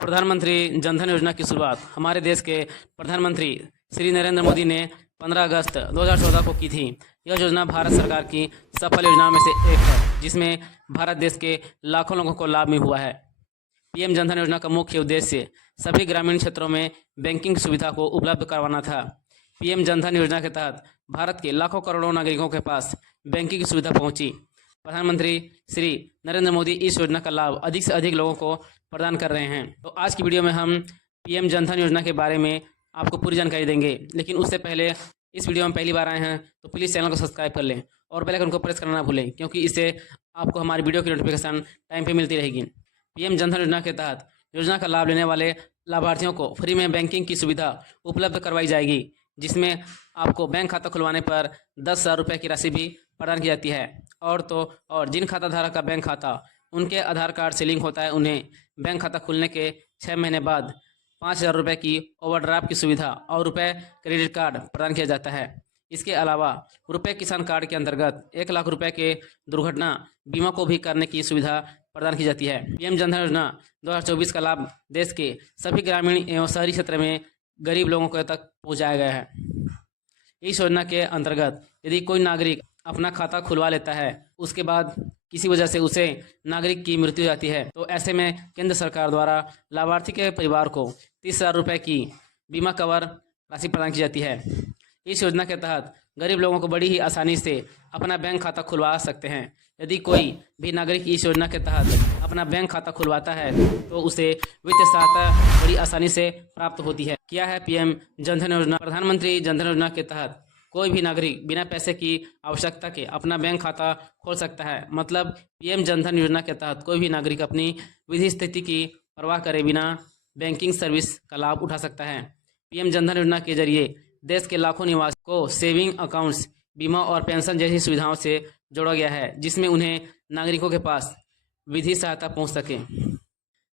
प्रधानमंत्री जनधन योजना की शुरुआत हमारे देश के प्रधानमंत्री श्री नरेंद्र मोदी ने 15 अगस्त 2014 को की थी। यह योजना भारत सरकार की सफल योजनाओं में से एक है, जिसमें भारत देश के लाखों लोगों को लाभ मिल हुआ है। पीएम जनधन योजना का मुख्य उद्देश्य सभी ग्रामीण क्षेत्रों में बैंकिंग सुविधा को उपलब्ध करवाना था। पीएम जनधन योजना के तहत भारत के लाखों करोड़ों नागरिकों के पास बैंकिंग की सुविधा पहुंची। प्रधानमंत्री श्री नरेंद्र मोदी इस योजना का लाभ अधिक से अधिक लोगों को प्रदान कर रहे हैं। तो आज की वीडियो में हम पीएम जनधन योजना के बारे में आपको पूरी जानकारी देंगे। लेकिन उससे पहले इस वीडियो में पहली बार आए हैं तो प्लीज़ चैनल को सब्सक्राइब कर लें और बेल आइकन को प्रेस करना ना भूलें, क्योंकि इससे आपको हमारी वीडियो की नोटिफिकेशन टाइम पे मिलती रहेगी। पीएम जनधन योजना के तहत योजना का लाभ लेने वाले लाभार्थियों को फ्री में बैंकिंग की सुविधा उपलब्ध करवाई जाएगी, जिसमें आपको बैंक खाता खुलवाने पर 10,000 रुपये की राशि भी प्रदान की जाती है। और जिन खाता धारक का बैंक खाता उनके आधार कार्ड से लिंक होता है, उन्हें बैंक खाता खुलने के 6 महीने बाद 5,000 रुपये की ओवरड्राफ्ट की सुविधा और रुपये क्रेडिट कार्ड प्रदान किया जाता है। इसके अलावा रुपये किसान कार्ड के अंतर्गत 1 लाख रुपये के दुर्घटना बीमा को भी करने की सुविधा प्रदान की जाती है। पीएम जनधन योजना 2024 का लाभ देश के सभी ग्रामीण एवं शहरी क्षेत्र में गरीब लोगों को तक पहुँचाया गया है। इस योजना के अंतर्गत यदि कोई नागरिक अपना खाता खुलवा लेता है, उसके बाद किसी वजह से उसे नागरिक की मृत्यु हो जाती है, तो ऐसे में केंद्र सरकार द्वारा लाभार्थी के परिवार को 30,000 रुपये की बीमा कवर राशि प्रदान की जाती है। इस योजना के तहत गरीब लोगों को बड़ी ही आसानी से अपना बैंक खाता खुलवा सकते हैं। यदि कोई भी नागरिक इस योजना के तहत अपना बैंक खाता खुलवाता है तो उसे वित्तीय सहायता बड़ी आसानी से प्राप्त होती है। क्या है पीएम जनधन योजना? प्रधानमंत्री जनधन योजना के तहत कोई भी नागरिक बिना पैसे की आवश्यकता के अपना बैंक खाता खोल सकता है। मतलब पीएम जनधन योजना के तहत कोई भी नागरिक अपनी विधि स्थिति की परवाह करे बिना बैंकिंग सर्विस का लाभ उठा सकता है। पीएम जनधन योजना के जरिए देश के लाखों निवासियों को सेविंग अकाउंट्स, बीमा और पेंशन जैसी सुविधाओं से जोड़ा गया है, जिसमें उन्हें नागरिकों के पास विधि सहायता पहुँच सके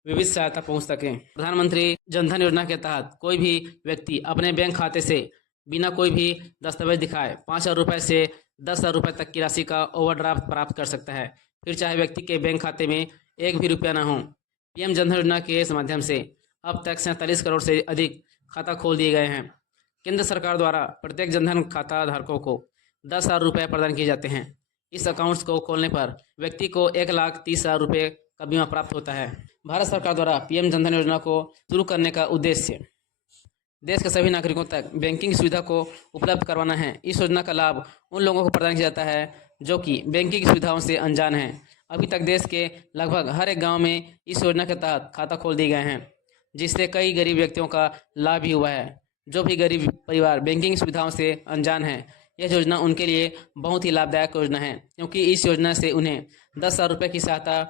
विविध सहायता पहुँच सके। प्रधानमंत्री जनधन योजना के तहत कोई भी व्यक्ति अपने बैंक खाते से बिना कोई भी दस्तावेज दिखाए 5,000 रुपये से 10,000 रुपये तक की राशि का ओवरड्राफ्ट प्राप्त कर सकता है, फिर चाहे व्यक्ति के बैंक खाते में एक भी रुपया ना हो। पीएम जनधन योजना के माध्यम से अब तक 47 करोड़ से अधिक खाता खोल दिए गए हैं। केंद्र सरकार द्वारा प्रत्येक जनधन खाता धारकों को 10,000 रुपये प्रदान किए जाते हैं। इस अकाउंट्स को खोलने पर व्यक्ति को 1,30,000 रुपये का बीमा प्राप्त होता है। भारत सरकार द्वारा पीएम जनधन योजना को शुरू करने का उद्देश्य देश के सभी नागरिकों तक बैंकिंग सुविधा को उपलब्ध करवाना है। इस योजना का लाभ उन लोगों को प्रदान किया जाता है जो कि बैंकिंग सुविधाओं से अनजान हैं। अभी तक देश के लगभग हर एक गांव में इस योजना के तहत खाता खोल दिए गए हैं, जिससे कई गरीब व्यक्तियों का लाभ भी हुआ है। जो भी गरीब परिवार बैंकिंग सुविधाओं से अनजान हैं, यह योजना उनके लिए बहुत ही लाभदायक योजना है, क्योंकि इस योजना से उन्हें 10,000 रुपये की सहायता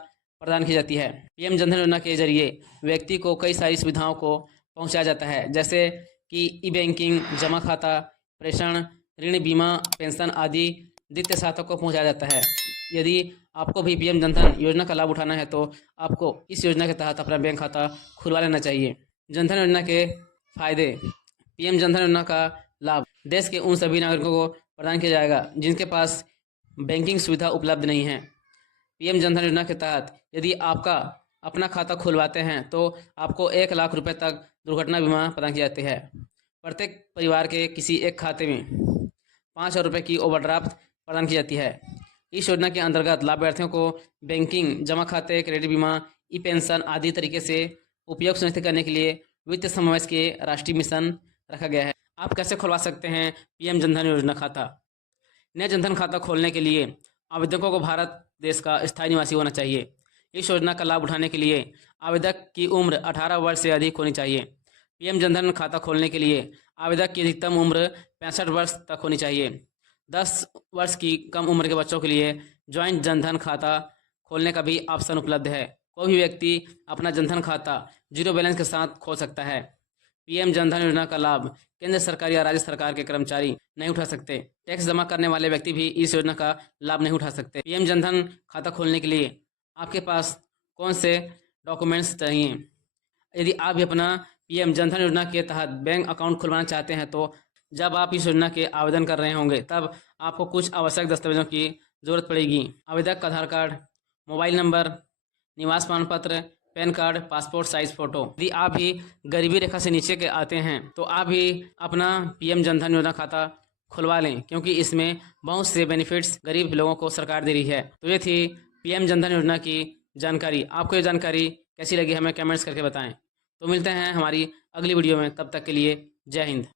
प्रदान की जाती है। पीएम जनधन योजना के जरिए व्यक्ति को कई सारी सुविधाओं को पहुंचाया जाता है, जैसे कि ई बैंकिंग, जमा खाता, प्रेषण, ऋण, बीमा, पेंशन आदि वित्तीय सहायता को पहुंचाया जाता है। यदि आपको भी पीएम जनधन योजना का लाभ उठाना है तो आपको इस योजना के तहत अपना बैंक खाता खुलवा लेना चाहिए। जनधन योजना के फायदे। पीएम जनधन योजना का लाभ देश के उन सभी नागरिकों को प्रदान किया जाएगा जिनके पास बैंकिंग सुविधा उपलब्ध नहीं है। पीएम जनधन योजना के तहत यदि आपका अपना खाता खुलवाते हैं तो आपको 1 लाख रुपए तक दुर्घटना बीमा प्रदान की जाती है। प्रत्येक परिवार के किसी एक खाते में 5,000 रुपये की ओवरड्राफ्ट प्रदान की जाती है। इस योजना के अंतर्गत लाभार्थियों को बैंकिंग, जमा खाते, क्रेडिट बीमा, ई पेंशन आदि तरीके से उपयोग सुनिश्चित करने के लिए वित्तीय समावेश के राष्ट्रीय मिशन रखा गया है। आप कैसे खुलवा सकते हैं पीएम जनधन योजना खाता? नया जनधन खाता खोलने के लिए आवेदकों को भारत देश का स्थायी निवासी होना चाहिए। इस योजना का लाभ उठाने के लिए आवेदक की उम्र 18 वर्ष से अधिक होनी चाहिए। पीएम जनधन खाता खोलने के लिए आवेदक की अधिकतम उम्र 65 वर्ष तक होनी चाहिए। 10 वर्ष की कम उम्र के बच्चों के लिए ज्वाइंट जनधन खाता खोलने का भी ऑप्शन उपलब्ध है। कोई भी व्यक्ति अपना जनधन खाता 0 बैलेंस के साथ खोल सकता है। पीएम जनधन योजना का लाभ केंद्र सरकार या राज्य सरकार के कर्मचारी नहीं उठा सकते। टैक्स जमा करने वाले व्यक्ति भी इस योजना का लाभ नहीं उठा सकते। पीएम जनधन खाता खोलने के लिए आपके पास कौन से डॉक्यूमेंट्स चाहिए? यदि आप भी अपना पीएम जनधन योजना के तहत बैंक अकाउंट खुलवाना चाहते हैं तो जब आप इस योजना के आवेदन कर रहे होंगे तब आपको कुछ आवश्यक दस्तावेजों की जरूरत पड़ेगी। आवेदक का आधार कार्ड, मोबाइल नंबर, निवास प्रमाण पत्र, pan card, passport size photo. यदि आप भी गरीबी रेखा से नीचे के आते हैं तो आप भी अपना पीएम जनधन योजना खाता खुलवा लें, क्योंकि इसमें बहुत से बेनिफिट्स गरीब लोगों को सरकार दे रही है। तो ये थी पीएम जनधन योजना की जानकारी। आपको ये जानकारी कैसी लगी हमें कमेंट्स करके बताएं। तो मिलते हैं हमारी अगली वीडियो में, तब तक के लिए जय हिंद।